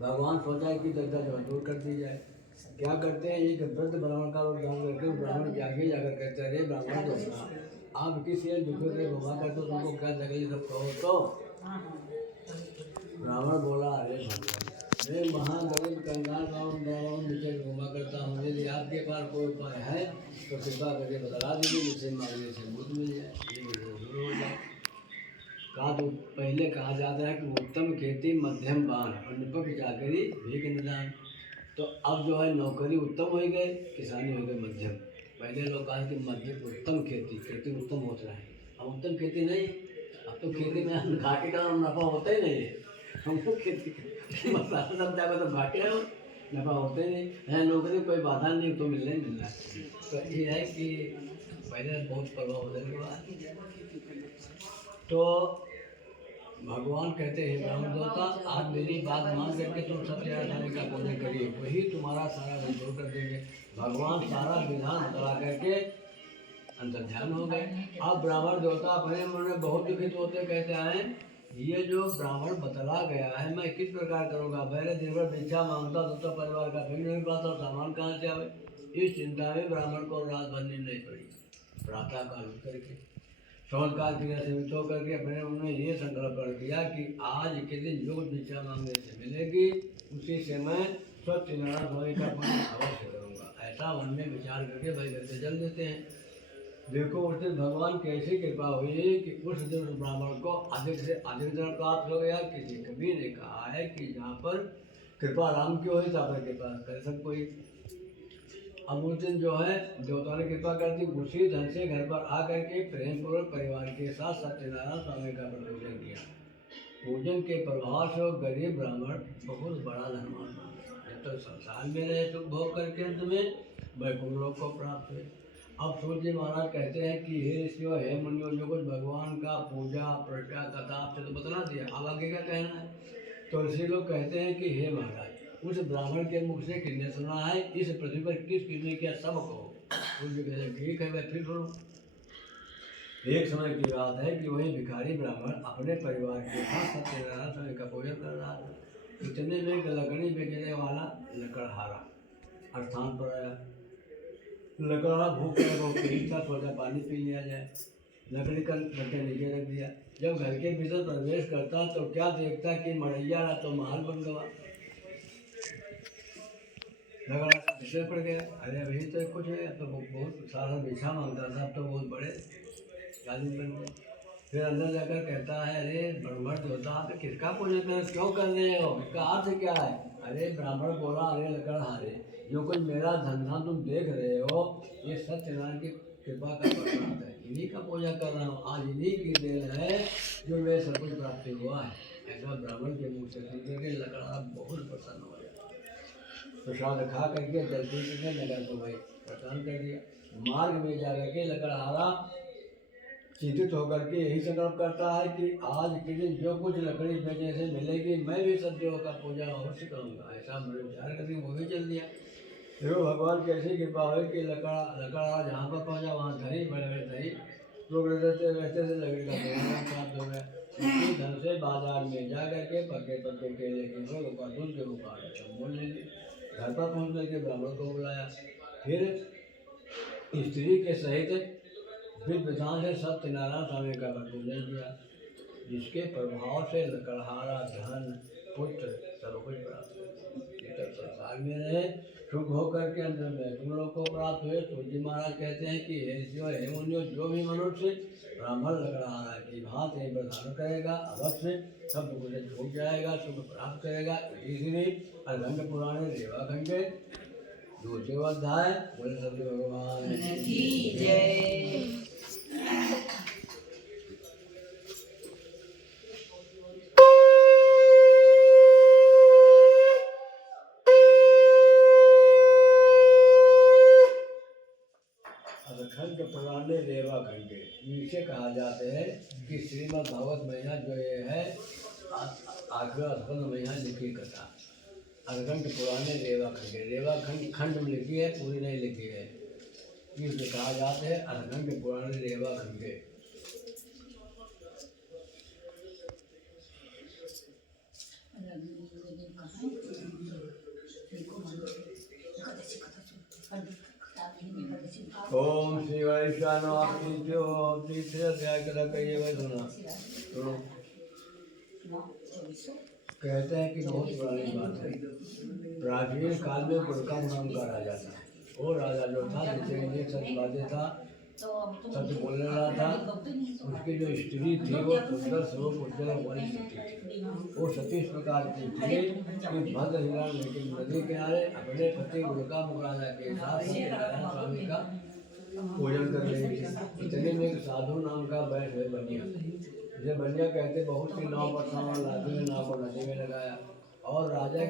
भगवान सोचा कि दर्जा जो दूर कर दी जाए। क्या करते हैं, एक वृद्ध ब्राह्मण का रूप धारण करके ब्राह्मण के आगे जाकर कहते हैं, अरे ब्राह्मण जो आप किसी दुखों से घुमा कर तो तुमको क्या तकलीफ सब कहो तो। ब्राह्मण बोला, अरे भगवान मैं महान गरीब कंगाल गाँव नीचे घुमा करता हूँ, यदि आपके पास कोई उपाय है तो कृपा करके बता दीजिए, जिससे मांगने से मुक्त मिल जाए, शुरू हो जाए। कहा तो पहले कहा जाता है कि उत्तम खेती मध्यम बान और निपक चाकरी भीख निदान। तो अब जो है नौकरी उत्तम हो गए, किसानी हो गई मध्यम। पहले लोग कहा कि मध्यम उत्तम खेती, खेती उत्तम होता है। अब उत्तम खेती नहीं, अब तो खेती में घाटे का नफा होता ही नहीं है। हमको खेती मसाला सब जाएगा तो घाटे है, नफा होते ही नहीं है। नौकरी कोई बाधा नहीं, तो मिलने ही मिलना। तो ये है कि पहले बहुत प्रभाव बदल गया। तो भगवान कहते हैं, ब्राह्मण देवता आज मेरी बात मान करके तुम सत्यनारायण का पूजन करिए, वही तुम्हारा सारा दूर कर देंगे। भगवान सारा विधान बता करके अंतर्ध्यान हो गए। अब ब्राह्मण देवता अपने मन में बहुत दुखित होते कहते हैं, ये जो ब्राह्मण बतला गया है मैं किस प्रकार करूँगा। पहले दिन भर भिक्षा मांगता तो परिवार का फिर नहीं पाता, सामान कहाँ से आवे। इस चिंता में ब्राह्मण को रात भर नींद नहीं पड़ी। प्रातः काल उठ करके चमत्कार क्रिया से मित होकर के अपने उन्होंने ये संकल्प कर दिया कि आज के दिन जो कुछ भिक्षा मांगने से मिलेगी उसी से मैं सत्यनारायण स्वामी का पुण्य अवश्य करूँगा। ऐसा मन में विचार करके भाई घर से चल देते हैं। देखो उस दिन भगवान कैसी कृपा हुई कि उस दिन ब्राह्मण को अधिक से अधिक धन प्राप्त हो गया। किसी कवि ने कहा है कि जहाँ पर कृपा राम की हो तहाँ पर कृपा कर सब कोई। अब उस दिन जो है देवता ने कृपा कर दी, उसी धन से घर पर आकर के प्रेम पूर्वक परिवार के साथ सत्यनारायण स्वामी का पूजन किया। पूजन के प्रभाव से वो गरीब ब्राह्मण बहुत बड़ा धनवान बना। तो संसार में रहे सुख भोग करके अंत में वैकुंठ लोक को प्राप्त हुए। अब सूर्य जी महाराज कहते हैं कि हे ऋषियों, हे मुनियों, जो कुछ भगवान का पूजा प्रजा कथा से तो बतला दिया, अब आगे का कहना है। तो ऋषि लोग कहते हैं कि हे महाराज, उस ब्राह्मण के मुख से किसने सुना है, इस पृथ्वी पर किस किसने किया, सब कहो। सूर्य कहते हैं ठीक है, मैं फिर सुनो। एक समय की बात है कि वही भिखारी ब्राह्मण अपने परिवार के साथ सत्यनारायण स्वामी का पूजन कर रहा था। इतने में एक लकड़ी बेचने वाला लकड़हारा स्थान पर आया। लकड़ा भूख लगा सोचा पानी पी लिया जाए। लकड़ी का लकड़ी नीचे रख दिया। जब घर के भीतर प्रवेश करता तो क्या देखता कि मड़ैया ना तो महल बन गया। लकड़ा भीतर पड़ गया। अरे अभी तो कुछ है, अब तो बहुत सारा भिक्षा मांगता था, अब तो बहुत बड़े गाली बन गए। फिर अंदर जाकर कहता है, अरे ब्राह्मण देवता आप किसका पूजन कर क्यों कर रहे हो, इसका अर्थ क्या है। अरे ब्राह्मण बोला, अरे लकड़हारे, जो कुछ मेरा धंधा तुम देख रहे हो ये सत्यनारायण की कृपा का प्रसाद है, इन्हीं का पूजा कर रहा हूँ। आज इन्हीं की देन है जो मेरे सब कुछ प्राप्ति हुआ है। ऐसा ब्राह्मण के मुँह से सुन करके लकड़हारा बहुत प्रसन्न हो गया। प्रसाद खा करके जल्दी से नगर को भाई प्रदान कर दिया। मार्ग में जा करके लकड़हारा चिंतित होकर के यही संकल्प करता है कि आज के दिन जो कुछ लकड़ी बेचने से मिलेगी मैं भी सब्जियों का पूजा अवश्य करूँगा। ऐसा मैंने विचार करके वो भी चल दिया। देखो भगवान कैसी कृपा हुई कि लकड़ा जहाँ पर पहुँचा वहाँ धरी बड़े बड़े धरी लोग रहते रहते थे, लकड़ी का भोजन प्राप्त हो गया। इसी धन से बाजार में जा करके पक्के पक्के केले के दूध के मुकाबले मोल ले ली। घर पर पहुँच करके ब्राह्मण को बुलाया। फिर स्त्री के सहित विध विधान से सत्यनारायण स्वामी का पूजन किया, जिसके प्रभाव से लकड़हारा धन पुत्र सब कुछ प्राप्त हुए। संसार में रहे सुख होकर के अंदर में तुम लोग को प्राप्त हुए। सूर्य महाराज कहते हैं कि हे ऋषियों, हे मुनियों, जो भी मनुष्य ब्राह्मण लकड़हारा की भांति प्रदान करेगा अवश्य सब दुख से छूट जाएगा, सुख प्राप्त करेगा। इसलिए अरविंद पुराण रेवा खंडे दूसरे अध्याय बोले सत्य भगवान की जय। खंड पुराने रेवा खंडे इसे कहा जाते हैं कि श्रीमद् भागवत महीना जो ये है आखिर स्कंद महीना लिखी कथा। अरखंड पुराने रेवा खंड खंड में लिखी है, पूरी नहीं लिखी है। इसे कहा जाते हैं अरखंड पुराने रेवा खंडे। जानो आप तीसरे अध्याय का कहिए भाई सुना सुनो। कहते हैं कि बहुत पुरानी बात है। प्राचीन काल में गुड़कम नाम का राजा था। वो राजा जो था जिसे एक सच बातें था, सच बोलने वाला था। उसकी जो स्त्री थी वो सुंदर स्वरूप उज्जवल वाली सती थी। वो सती इस प्रकार की थी कि भद्र हिरण लेकिन नदी किनारे अपने पति गुड़कम राजा के साथ नारायण स्वामी का पूजन कर रही थी। इतने में एक साधु नाम का बैठ है बनिया, जिसे बनिया कहते, बहुत सी नाव पर था और लादी ने नाव को नदी में लगाया और राजा